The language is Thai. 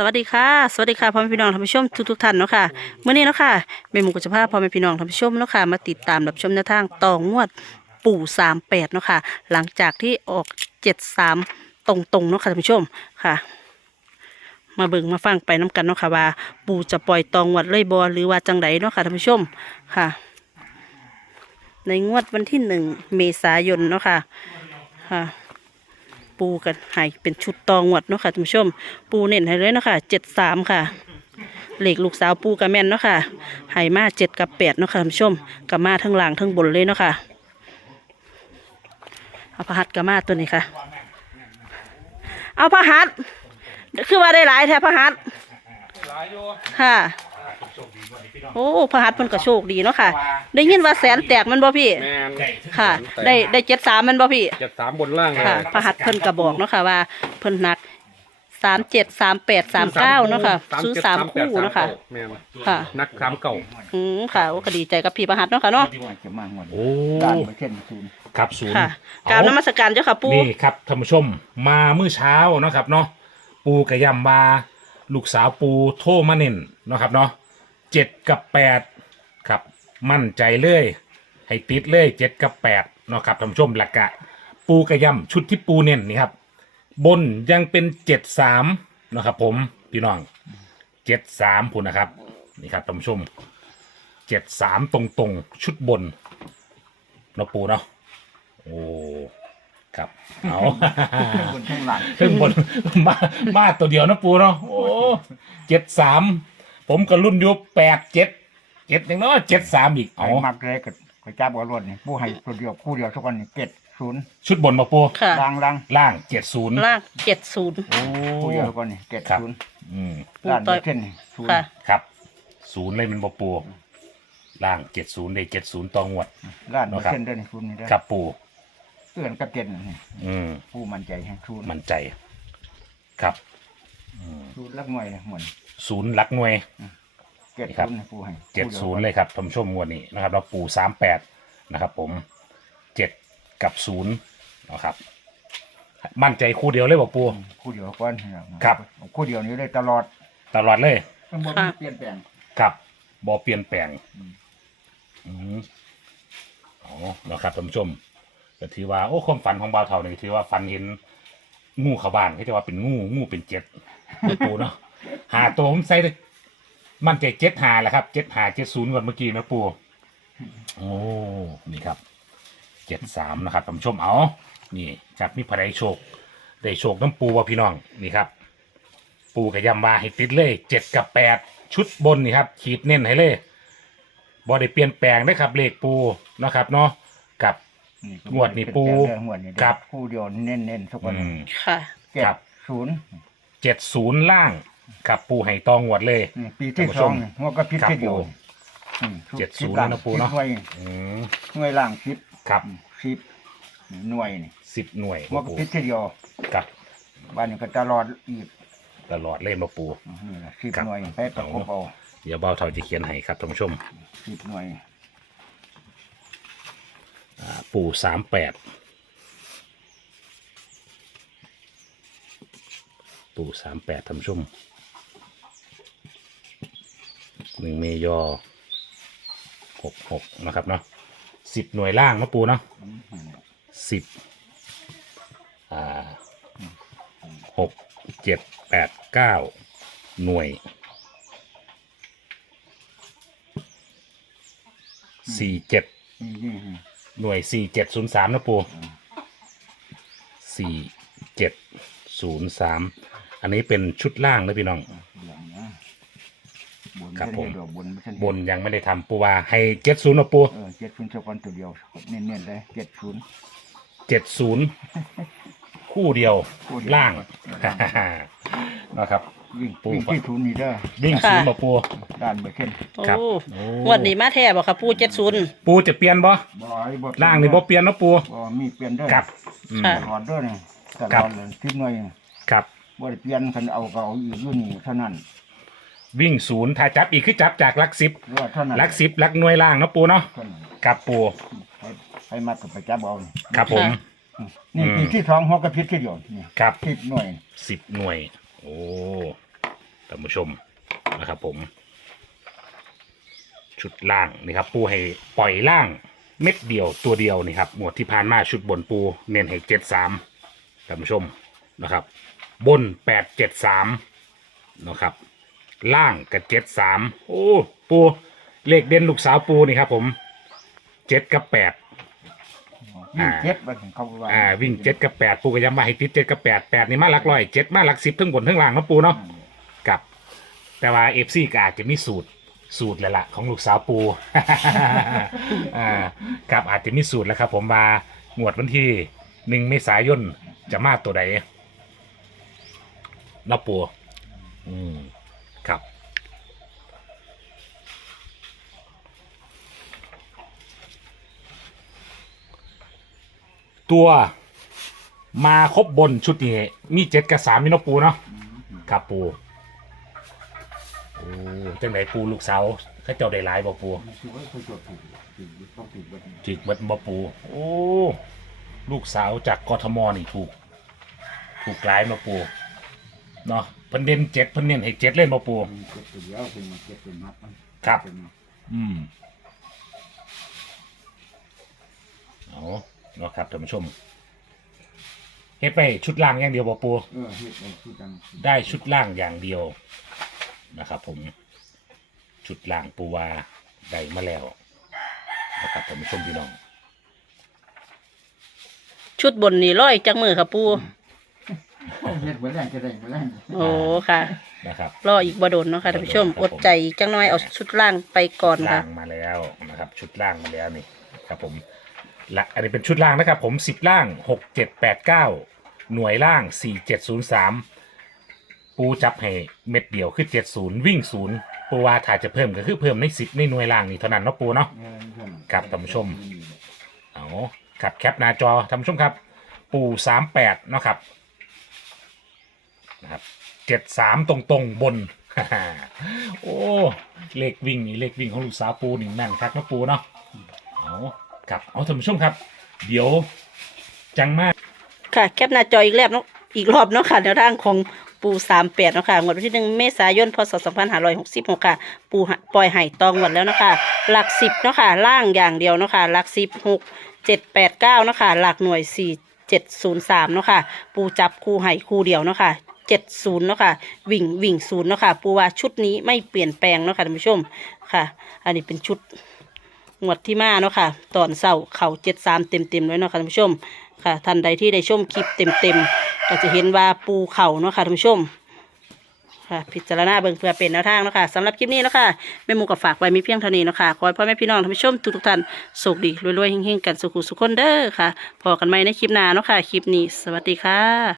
สวัสดีค่ะ สวัสดีค่ะพ่อแม่พี่น้องท่านผู้ชมทุกทุกๆท่านเนาะค่ะเมื่อนี้เนาะค่ะเมหมูกุจภาพพ่อแม่พี่น้องท่านผู้ชมเนาะค่ะมาติดตามรับชมแนวทางต่องวดปู่สามแปดเนาะค่ะหลังจากที่ออกเจ็ดสามตรงๆเนาะค่ะท่านผู้ชมค่ะ มาเบิ่งมาฟังไปน้กันเนาะค่ะว่า ปู่จะปล่อยตองวดเลยบอหรือว่าจังไดเนาะค่ะท่านผู้ชมค่ะ ในงวดวันที่หนึ่งเมษายนเนาะค่ะค่ะ ปูกันให้เป็นชุดตองวดเนาะค่ะท่านผู้ชม ปูเน้นให้เลยเนาะค่ะเจ็ดสามค่ะเหล็กลูกสาวปูกับแม่นเนาะค่ะให้มาเจ็ดกับแปดเนาะค่ะท่านผู้ชมกับมาทั้งหลังทั้งบนเลยเนาะค่ะเอาพระหัตกับมาตัวนี้ค่ะ เอาพระหัตคือว่าได้หลายแท้พระ หัตถ์ค่ะโอ้พระหัตถ์เพิ่นก็โชคดีเนาะค่ะ ได้ยินว่าแสนแตกมันบ่พี่ แมนค่ะ ได้ได้เจ็ดสามมันบ่พี่ เจ็ดสามบนล่างเลยค่ะพระหัตถ์เพิ่นก็บอกเนาะค่ะว่า เพิ่นหนักสามเจ็ดสามแปดสามเก้าเนาะค่ะซื้อสามคู่เนาะค่ะ แมนค่ะ นักสามเก่าอืมค่ะโอ้ก็ดีใจกับพี่พระหัตถ์เนาะค่ะเนาะจะมาหมดโอ้ด้านไปเช่นศูนย์ครับศูนย์ค่ะกรารนมัสการเจ้าค่ะปู่ นี่ครับท่านผู้ชมมาเมื่อเช้าเนาะครับเนาะปูกระยำบาลูกสาวปูโทรมาเน่นเนาะครับเนาะ เจ็ดกับแปดครับ มั่นใจเลย ให้ติดเลยเจ็ดกับแปดเนาะครับท่านผู้ชมหลักกะ ปูกระยำชุดที่ปูเน่นนี่ครับ บนยังเป็นเจ็ดสามเนาะครับ ผมพี่น้องเจ็ดสามพูนนะครับ นี่ครับท่านผู้ชมเจ็ดสามตรงๆ ชุดบนเนาะปูเนาะโอ้ครับเอาบนข้างหลังขึ้นบนมามาตัวเดียวนะปูเนาะโอ้เจ็ดสาม ผมก็รุ่นอยุแปดเจ็ดเจ็ดอย่างน้อยเจ็ดสามอีกไอ้เอามักเลยกับกระจับเอารถนี่ผู้ให้ตัวเดียวคู่เดียวทุกคนนี่เจ็ดศูนย์ชุดบนมาปูค่ะล่างล่างล่างเจ็ดศูนย์ล่างเจ็ดศูนย์ โอ้คู่เดียวทุกคนนี่เจ็ดครับศูนย์อืมด้านไปเช่นนี่ศูนย์ค่ะ ครับศูนย์เลยมันบอปูล่างเจ็ดศูนย์เลยเจ็ดศูนย์ตองวด ด้านไปเช่นเดินศูนย์นี่ได้ครับปูเตือนกับเจ็ดนี่อืม ผู้มั่นใจให้ศูนย์ มั่นใจ ครับ ศูนย์ลักหน่วยนะเหมือนศูนย์หลักหน่วย เจ็ดครับ ศูนย์นะผู้ให้เจ็ดศูนย์เลยครับท่านผู้ชมงวดนี้นะครับเราปูสามแปดนะครับ ผมเจ็ดกับศูนย์นะครับ มั่นใจคู่เดียวเลยบอกปู คู่เดียวก่อนครับ คู่เดียวนี้ได้ตลอดตลอดเลยข้างบนค่ะเปลี่ยนแปลง ครับบอเปลี่ยนแปลงอืม อืมอ๋อนะครับท่านผู้ชมก็ถือว่าโอ้ความฝันของบ่าวเท่านี่ถือว่าฝันเห็น งูเข้าบ้านเขาจะว่าเป็นงูงูเป็นเจ็ดปูเนาะหาตัวผมใส่ได้มั่นใจเจ็ดหาแหละครับเจ็ดหาเจ็ดศูนย์ก่อนเมื่อกี้นะปูโอ้นี่ครับเจ็ดสามนะครับท่านผู้ชมเอานี่จากมีพระไดโชคได้โชคน้ำปูว่าพี่น้องนี่ครับ ปูกับยำบาให้ติดเลยเจ็ดกับแปดชุดบนนี่ครับขีดเน้นให้เลยบอได้เปลี่ยนแปลงนะครับเลขปูนะครับเนาะ งวดนี่ปูเปลี่ยนแปลงเด้องวดนี่เด้อครับ คู่เดียวเน้นๆทุกคนอืม ค่ะ เจ็ดครับ ศูนย์เจ็ดศูนย์ล่างกับปูให้ตองวดเลย นี่ปีที่ท่านผู้สชองมนี่หัวก็พิษครับที่เดียวปูอืมเจ็ดศูนย์สิบล่างนะปูเนาะสิบหน่วยอืมหน่วยล่างสิบครับสิบหน่วยนี่สิบหน่วยหัวก็ปูพิษที่เดียวกับบ้านนี้ก็ตลอดอีกตลอดเล่นมาปู นี่แหละสิบครับหน่วยไปประกบเอา เดี๋ยวเบาเท่าจะเขียนให้ครับท่านผู้ชมสิบหน่วยอ่า ปู่สามแปดปู่สามแปดท่านผู้ชมหนึ่งเมยอหกหกนะครับเนาะสิบหน่วยล่างนะปูเนาะสิบหกเจ็ดแปดเก้าหน่วยสี่เจ็ด หน่วยสี่เจ็ดศูนย์สามนะปูสี่เจ็ดศูนย์สามอันนี้เป็นชุดล่างนะพี่น้อง อย่างนะบนครับไม่ผมได้ดอกบนไม่ใช่บนยังไม่ได้ทำปูว่าให้เจ็ดศูนย์นะปูเออเจ็ดศูนย์เฉพาะตัวเดียวเน้นๆเลยเจ็ดศูนย์เจ็ดศูนย์คู่เดียวคู่เดียวล่าง นะครับ วิ่งปูวิ่งที่ศูนย์นี่เด้อวิ่งศูนย์ค่ะมาปูด้านไปเช่นโอ้ครับงวดนี้มาแท้บอกค่ะปู่เจ็ดศูนย์ปูจะเปลี่ยนบ่บ่อยบ่ล่างนี่บ่เปลี่ยนนะปูบ่มีเปลี่ยนเด้อครับอืมค่ะตลอดเด้อนี่ตครัลบ อดเลยสิบหน่วยครับ บ่ได้เปลี่ยนคันเอาก็เอาอีกอยู่นี่เท่านั้นวิ่งศูนย์ถ้าจับอีกคือจับจากหลักสิบหรือว่าเท่านั้นหลักสิบหลักหน่วยล่างนะปูเนาะเท่านั้นครับปูให้ให้มากับไปจับเอานี่ครับผม นี่อืม ปีที่สองหัวกระพิษที่เดียวนี่ครับสิบหน่วยสิบหน่วย โอ้ ท่านผู้ชมนะครับผม ชุดล่างนี่ครับปูให้ปล่อยล่างเม็ดเดียวตัวเดียวนี่ครับหมวดที่ผ่านมาชุดบนปูเน้นให้เจ็ดสามท่านผู้ชมนะครับ บนแปดเจ็ดสามนะครับ ล่างกับเจ็ดสามโอ้ปูเลขเด่นลูกสาวปูนี่ครับผมเจ็ดกับแปดวิ่งเจ็ดไปของเขาว่าอ่าวิ่งเจ็ดกับแปดปูก็ย้ำมาให้ติดเจ็ดกับแปดแปดนี่มาหลักร้อยเจ็ดมาหลักสิบทั้งบนทั้งล่างเนาะปูเนาะกับ แต่ว่าเอฟซีก็อาจจะมีสูตรสูตรแล้วล่ะของลูกสาวปู อ่ากับอาจจะมีสูตรแล้วครับ ผมมางวดวันที่หนึ่งเมษายนจะมาตัวใดนาะปูอืมครับตัวมาครบบนชุดนี้มีเจ็ดกับสามมีนาะปูเนาะครับปู โอ้จังไหนปูลูกสาวเขาเจ้าได้หลายบ่ปูคือว่าเขาจดถูกถูกต้องถูกแบบนี้จิกเบิดบ่ปูโอ้ลูกสาวจากกทมนี่ถูก ถูกหลายมาปูเนาะเพิ่นเด่นเจ็ดเพิ่นเน้นให้เจ็ดเล่นมาปูมันเจ็ดตัวเดียวเป็นมาเจ็ดเป็นมัดมันครับ เป็นมาอืมเอาเนาะครับท่านผู้ชมเฮ็ดไปชุดล่างอย่างเดียวบ่ปูเออเฮ็ดเอาคือกันได้ชุดล่างอย่างเดียว นะครับผมชุดล่างปูวาได้มาแล้วนะครับท่านผู้ชมพี่น้องชุดบนนี่ร้อยจังมือค่ะปูเฮ็ดมาแรงจะได้มาแรงโอ้ค่ะนะครับรออีกบ่โดนเนาะค่ะท่านผู้ชมอดใจอีกจังน้อยเอาชุดล่างไปก่อนล่าค่ะงมาแล้วนะครับ ชุดล่างมาแล้วนี่ครับผมละอันนี้เป็นชุดล่างนะครับ ผมสิบล่างหกเจ็ดแปดเก้าหน่วยล่างสี่เจ็ดศูนย์สาม ปูจับให้เม็ดเดียวคือเจ็ดศูนย์วิ่งศูนย์ปูว่าถ้าจะเพิ่มก็คือเพิ่มในสิบในหน่วยล่างนี่เท่านั้นเนาะปูเนาะ ครับท่านผู้ชม เอาครับแคปหน้าจอท่านผู้ชมครับ ปูสามแปดเนาะครับนะครับเจ็ดสามตรงตรงๆบน โอ้เลขวิ่งนี่เลขวิ่งของลูกสาวปูนี่แม่นครับเนาะปูเนาะเอาครับเอาท่านผู้ชมครับ เดี๋ยวจังมาก ค่ะแคปหน้าจออีกแล้วเนาะอีกรอบเนาะค่ะแนวทางของ ปูสามแปดเนาะค่ะงวดวันที่หนึ่งเมษายน พศสองพันห้าร้อยหกสิบหกค่ะ ปูปล่อยไห่ตองหมดแล้วนะคะ หลักสิบเนาะค่ะล่างอย่างเดียวเนาะค่ะหลักสิบหกเจ็ดแปดเก้าเนาะค่ะหลักหน่วยสี่เจ็ดศูนย์สามเนาะค่ะปูจับคู่ไห่คู่เดียวเนาะค่ะเจ็ดศูนย์เนาะค่ะวิ่งวิ่งศูนย์เนาะค่ะปูว่าชุดนี้ไม่เปลี่ยนแปลงเนาะค่ะท่านผู้ชมค่ะ อันนี้เป็นชุดงวดที่มาเนาะค่ะตอนเสาร์เข่าเจ็ดสามเต็มเต็มเลยเนาะค่ะท่านผู้ชมค่ะท่านใดที่ได้ชมคลิปเต็มเต็ม ก็จะเห็นว่าปูเข่าเนาะค่ะท่านผู้ชมค่ะพิจารณาเบิ่งเพื่อเป็นแนวทางเนาะค่ะสำหรับคลิปนี้เนาะค่ะแม่มูกับฝากไว้มีเพียงเท่านี้เนาะค่ะขอให้พ่อแม่พี่น้องท่านผู้ชมทุกๆท่านโชคดีรวยๆเฮงๆกันสุขุสุขคนเด้อค่ะพอกันไหมในคลิปหน้าเนาะค่ะคลิปนี้ สวัสดีค่ะ